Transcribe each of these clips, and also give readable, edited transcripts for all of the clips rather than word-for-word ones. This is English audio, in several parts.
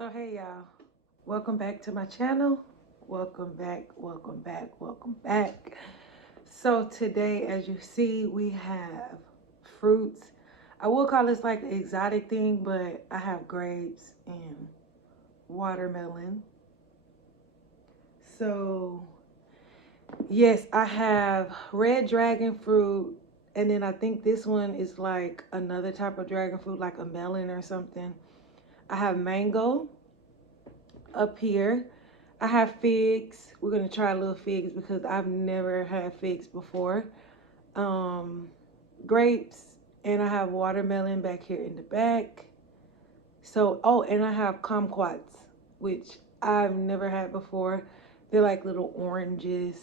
So hey y'all, welcome back to my channel. Welcome back, welcome back, welcome back. So today, as you see, we have fruits. I will call this like an exotic thing, but I have grapes and watermelon. So yes, I have red dragon fruit, and then I think this one is like another type of dragon fruit, like a melon or something. I have mango up here. I have figs. We're gonna try a little figs because I've never had figs before. Um, Grapes, and I have watermelon back here in the back. So, oh, and I have kumquats, which I've never had before. They're like little oranges,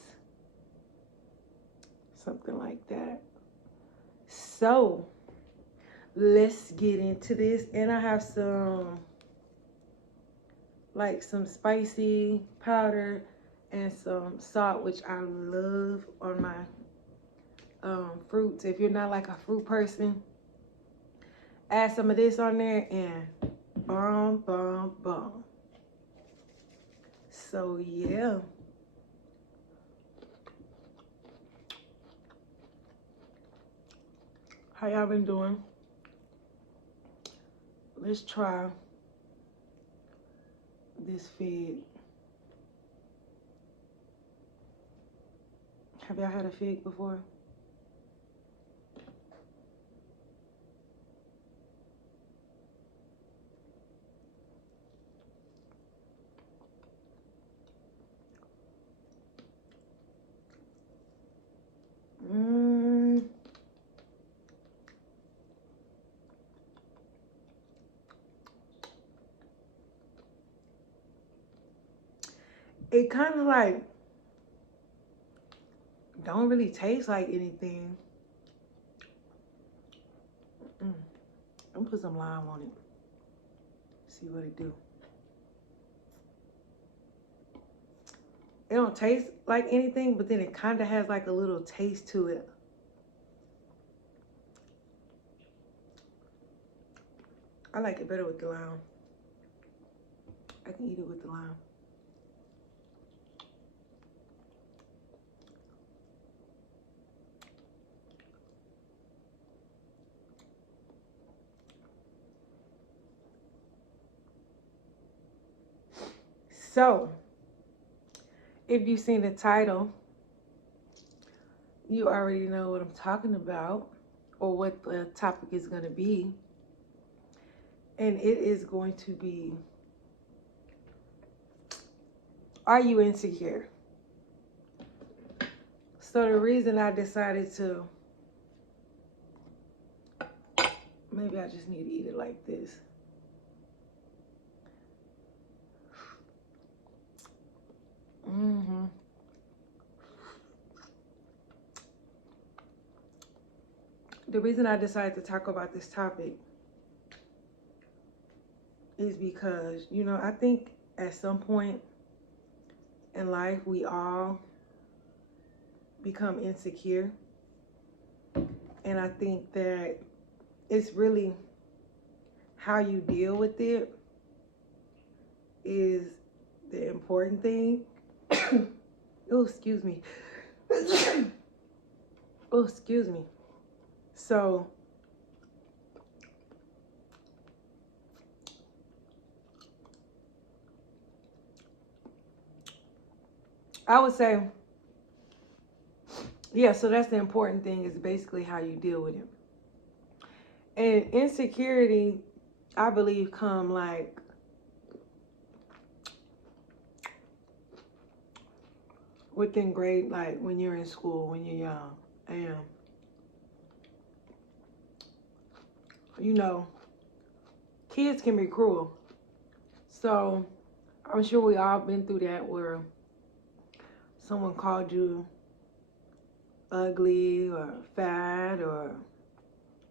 something like that. So, let's get into this. And I have some spicy powder and some salt, which I love on my fruits. If you're not like a fruit person, add some of this on there and boom, boom, boom. So yeah. How y'all been doing? Let's try this fig. Have y'all had a fig before? Mm, it kind of like don't really taste like anything. I'm gonna put some lime on it. See what it do. It don't taste like anything, but then it kind of has like a little taste to it. I like it better with the lime. I can eat it with the lime. So, if you've seen the title, you already know what I'm talking about or what the topic is going to be. And it is going to be, are you insecure? So the reason I decided to, maybe I just need to eat it like this. The reason I decided to talk about this topic is because, I think at some point in life, we all become insecure. And I think that it's really how you deal with it is the important thing. Oh, excuse me. Oh, excuse me. So, I would say, yeah, so that's the important thing is basically how you deal with it. And insecurity, I believe, come like within grade, like when you're in school, when you're young. And, kids can be cruel. So I'm sure we all been through that where someone called you ugly or fat or,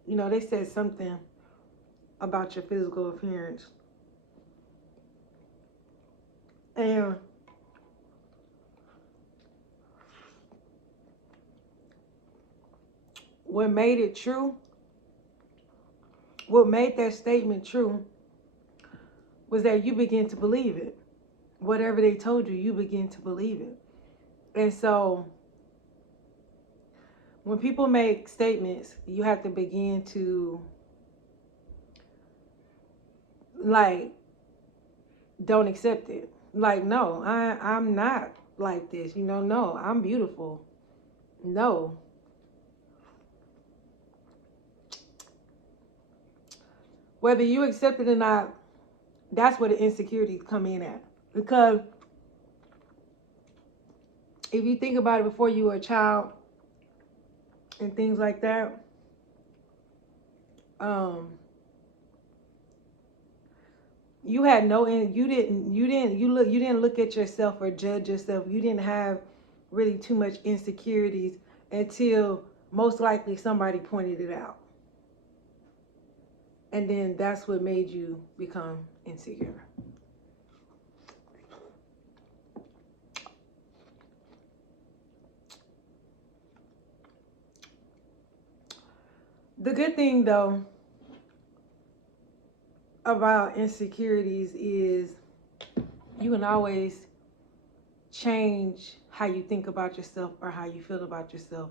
they said something about your physical appearance. And what made it true, what made that statement true was that you begin to believe it. Whatever they told you, you begin to believe it. And so when people make statements, you have to begin to, like, don't accept it. Like, no, I'm not like this. No, I'm beautiful. No. Whether you accept it or not, that's where the insecurities come in at. Because if you think about it, before you were a child and things like that, you had no, you didn't look at yourself or judge yourself. You didn't have really too much insecurities until most likely somebody pointed it out. And then that's what made you become insecure. The good thing, though, about insecurities is you can always change how you think about yourself or how you feel about yourself.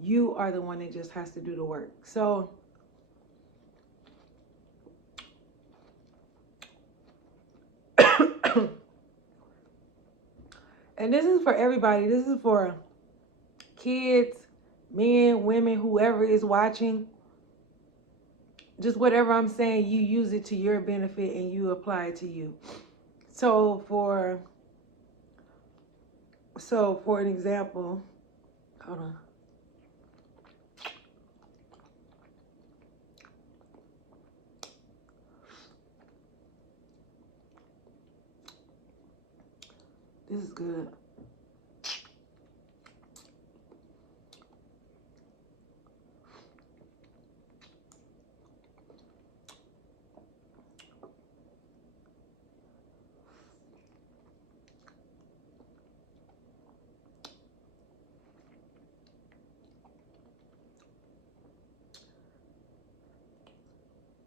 You are the one that just has to do the work. So and this is for everybody. This is for kids, men, women, whoever is watching. Just whatever I'm saying, you use it to your benefit and you apply it to you. So for an example, hold on. This is good.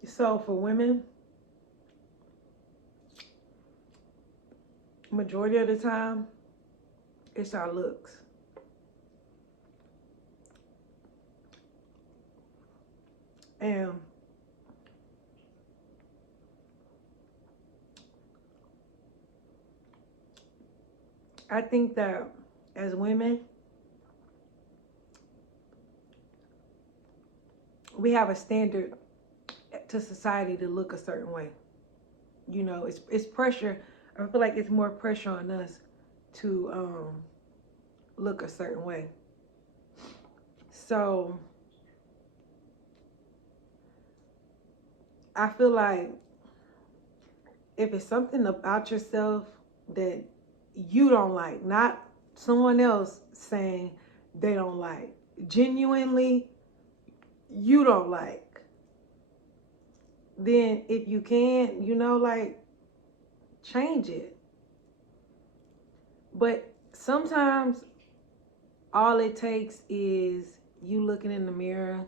So for women, majority of the time, it's our looks. And I think that as women, we have a standard to society to look a certain way. It's pressure. I feel like it's more pressure on us to look a certain way. So I feel like if it's something about yourself that you don't like, not someone else saying they don't like, genuinely you don't like, then if you can, like, change it. But sometimes all it takes is you looking in the mirror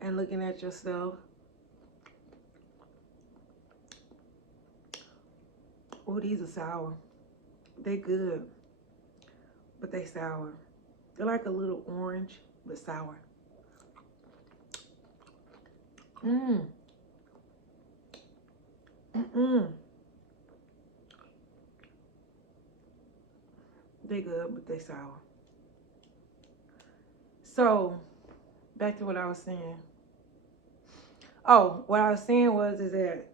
and looking at yourself. Oh, these are sour. They good, but they sour. They're like a little orange, but sour. They good, but they sour. So, back to what I was saying. Oh, what I was saying is that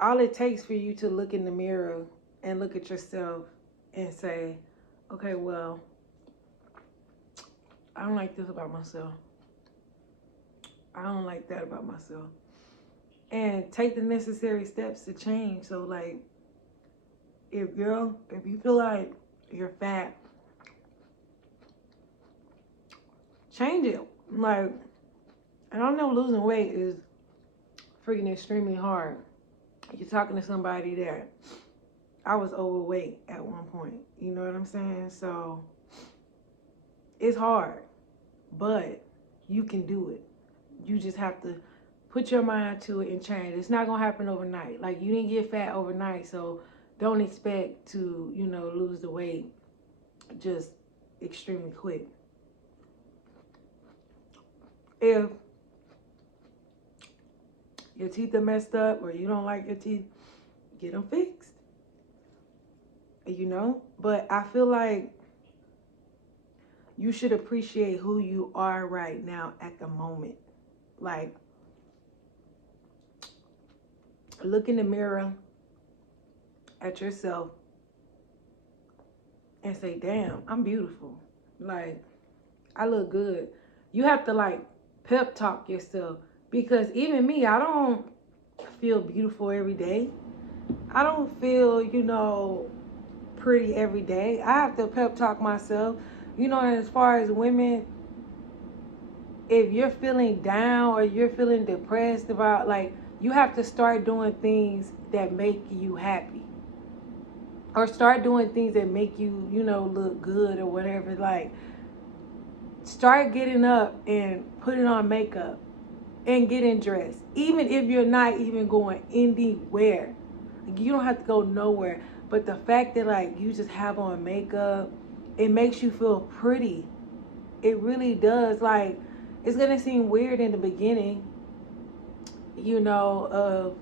all it takes for you to look in the mirror and look at yourself and say, okay, well, I don't like this about myself. I don't like that about myself. And take the necessary steps to change. So, like, if you feel like you're fat, change it. Like, and I know losing weight is freaking extremely hard. You're talking to somebody that I was overweight at one point. You know what I'm saying? So it's hard, but you can do it. You just have to Put your mind to it and change. It's not gonna happen overnight. Like, you didn't get fat overnight, so don't expect to, lose the weight just extremely quick. If your teeth are messed up or you don't like your teeth, get them fixed. But I feel like you should appreciate who you are right now at the moment. Like, look in the mirror at yourself and say, damn, I'm beautiful. Like, I look good. You have to, like, pep talk yourself. Because even me, I don't feel beautiful every day. I don't feel, pretty every day. I have to pep talk myself. And as far as women, if you're feeling down or you're feeling depressed about, like, you have to start doing things that make you happy. Or start doing things that make you, look good or whatever. Like, start getting up and putting on makeup and getting dressed. Even if you're not even going anywhere. You don't have to go nowhere. But the fact that, like, you just have on makeup, it makes you feel pretty. It really does. Like, it's going to seem weird in the beginning, of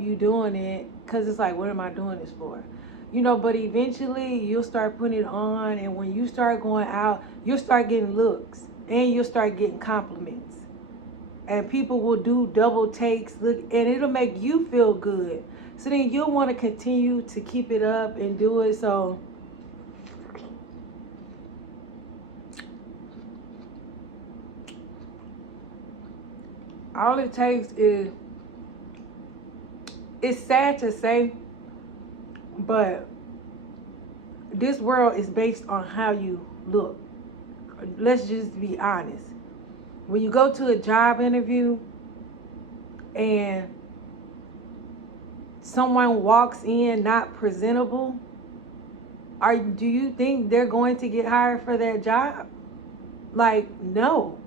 you doing it. Because it's like, what am I doing this for? But eventually you'll start putting it on. And when you start going out, you'll start getting looks. And you'll start getting compliments. And people will do double takes. Look, and it'll make you feel good. So then you'll want to continue to keep it up and do it. So all it takes is, it's sad to say, but this world is based on how you look. Let's just be honest. When you go to a job interview and someone walks in not presentable, do you think they're going to get hired for that job? Like, no.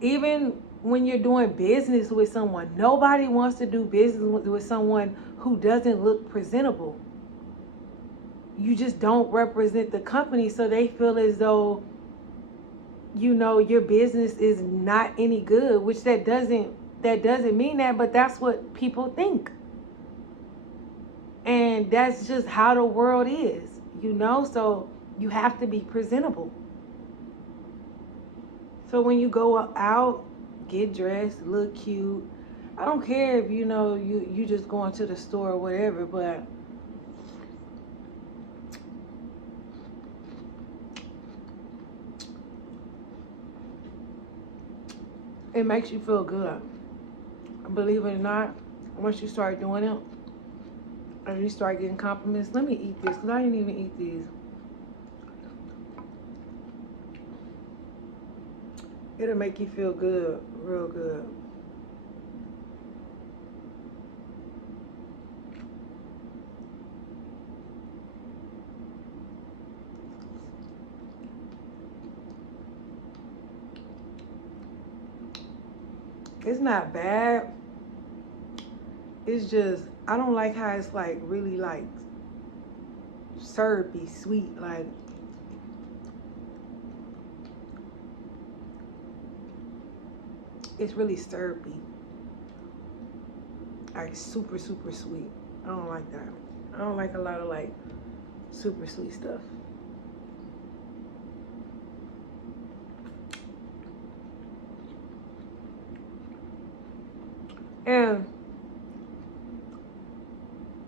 Even when you're doing business with someone, nobody wants to do business with someone who doesn't look presentable. You just don't represent the company, so they feel as though, your business is not any good, which that doesn't mean that, but that's what people think. And that's just how the world is, so you have to be presentable. So when you go out, get dressed, look cute. I don't care if, you just going to the store or whatever, but it makes you feel good. Believe it or not, once you start doing it, and you start getting compliments. Let me eat this, because I didn't even eat these. It'll make you feel good, real good. It's not bad. It's just, I don't like how it's like really like syrupy, sweet. Like, it's really syrupy. Like, super, super sweet. I don't like that. I don't like a lot of like super sweet stuff. And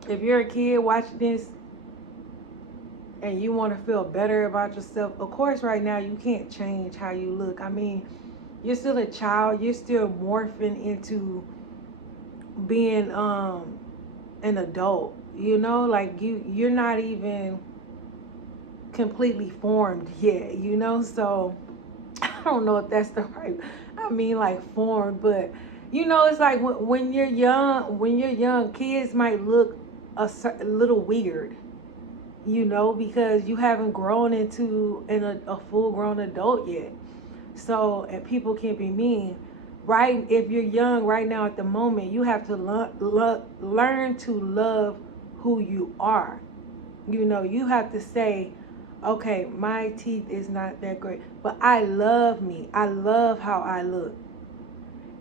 if you're a kid watching this and you want to feel better about yourself, of course right now you can't change how you look. I mean, you're still a child. You're still morphing into being an adult. Like, you're not even completely formed yet, so I don't know if that's the right, I mean, like, formed, but it's like when you're young, kids might look a little weird, because you haven't grown into a full grown adult yet. So, and people can be mean, right, if you're young right now at the moment, you have to learn to love who you are. You know, you have to say, okay, my teeth is not that great, but I love me. I love how I look.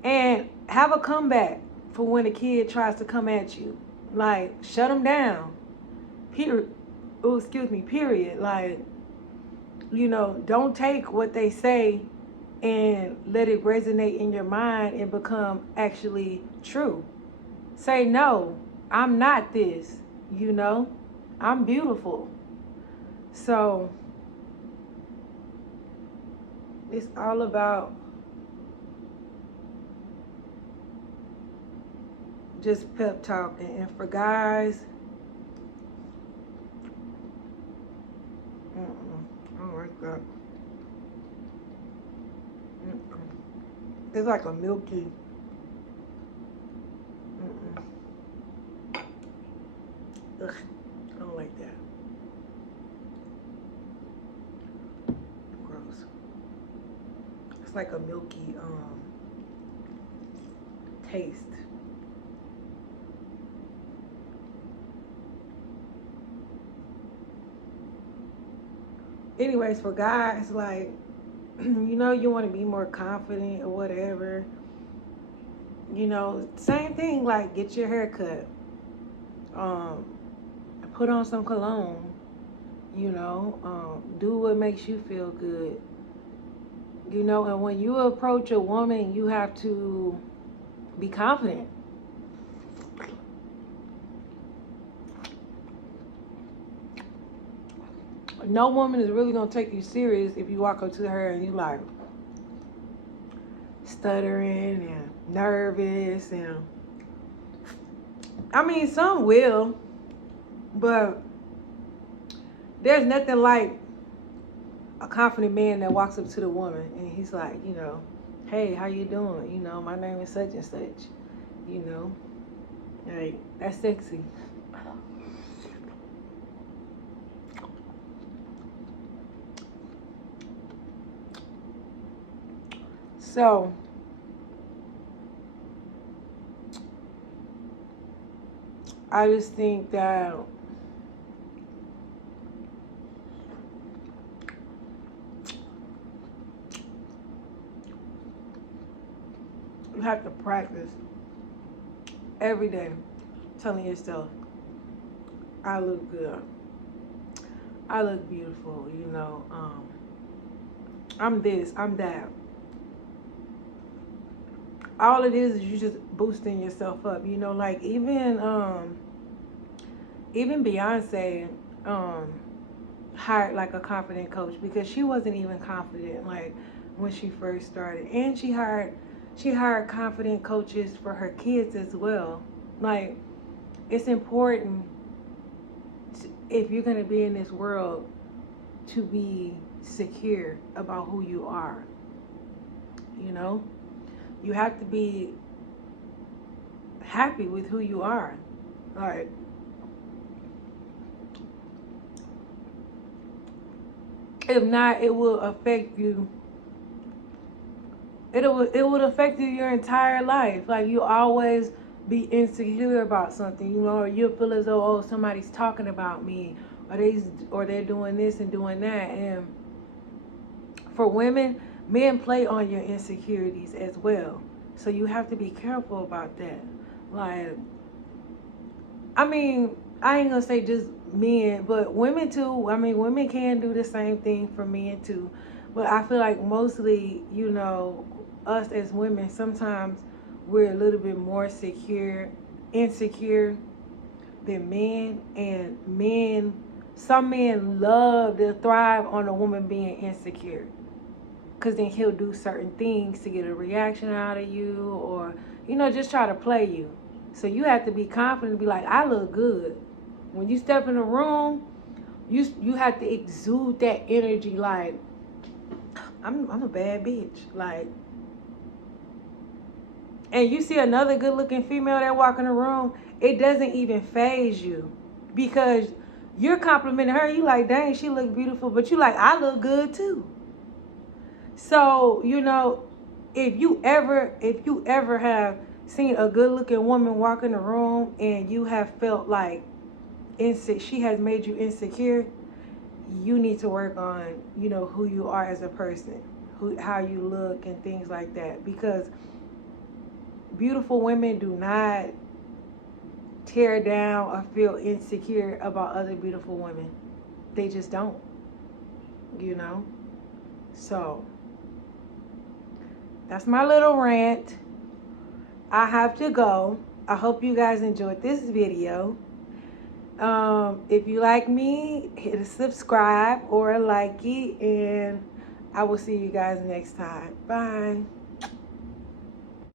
And have a comeback for when a kid tries to come at you. Like, shut them down. Period. Oh, excuse me, period. Like, you know, don't take what they say and let it resonate in your mind and become actually true. Say, no, I'm not this, you know, I'm beautiful. So it's all about just pep talking. And for guys, I don't like that. It's like a milky. Ugh, I don't like that. Gross. It's like a milky taste. Anyways, for guys, like, you know, you want to be more confident or whatever, you know, same thing, like, get your hair cut, put on some cologne, you know, do what makes you feel good, you know. And when you approach a woman, you have to be confident. No woman is really gonna take you serious if you walk up to her and you like stuttering and nervous. And I mean, some will, but there's nothing like a confident man that walks up to the woman and he's like, you know, hey, how you doing? You know, my name is such and such. You know, like, that's sexy. So I just think that you have to practice every day telling yourself, I look good. I look beautiful, you know. I'm this, I'm that. All it is you just boosting yourself up, you know. Like, even Beyonce hired like a confident coach because she wasn't even confident like when she first started. And she hired confident coaches for her kids as well. Like, it's important if you're going to be in this world to be secure about who you are. You know, you have to be happy with who you are. Like, if not, it will affect you. It would affect you your entire life. Like, you always be insecure about something, you know, or you'll feel as though, oh, somebody's talking about me, or they're doing this and doing that. And for women, men play on your insecurities as well. So you have to be careful about that. Like, I mean, I ain't gonna say just men, but women too. I mean, women can do the same thing for men too. But I feel like mostly, you know, us as women, sometimes we're a little bit more insecure than men. And some men love to thrive on a woman being insecure. Because then he'll do certain things to get a reaction out of you, or, you know, just try to play you. So you have to be confident and be like, I look good. When you step in a room, you have to exude that energy, like, I'm a bad bitch. Like, and you see another good looking female that walk in the room, it doesn't even faze you. Because you're complimenting her, you like, dang, she look beautiful, but you like, I look good too. So, you know, if you ever have seen a good looking woman walk in the room and you have felt like she has made you insecure, you need to work on, you know, who you are as a person, how you look and things like that. Because beautiful women do not tear down or feel insecure about other beautiful women. They just don't, you know. So that's my little rant. I have to go. I hope you guys enjoyed this video. If you like me, hit a subscribe or a likey, and I will see you guys next time. Bye.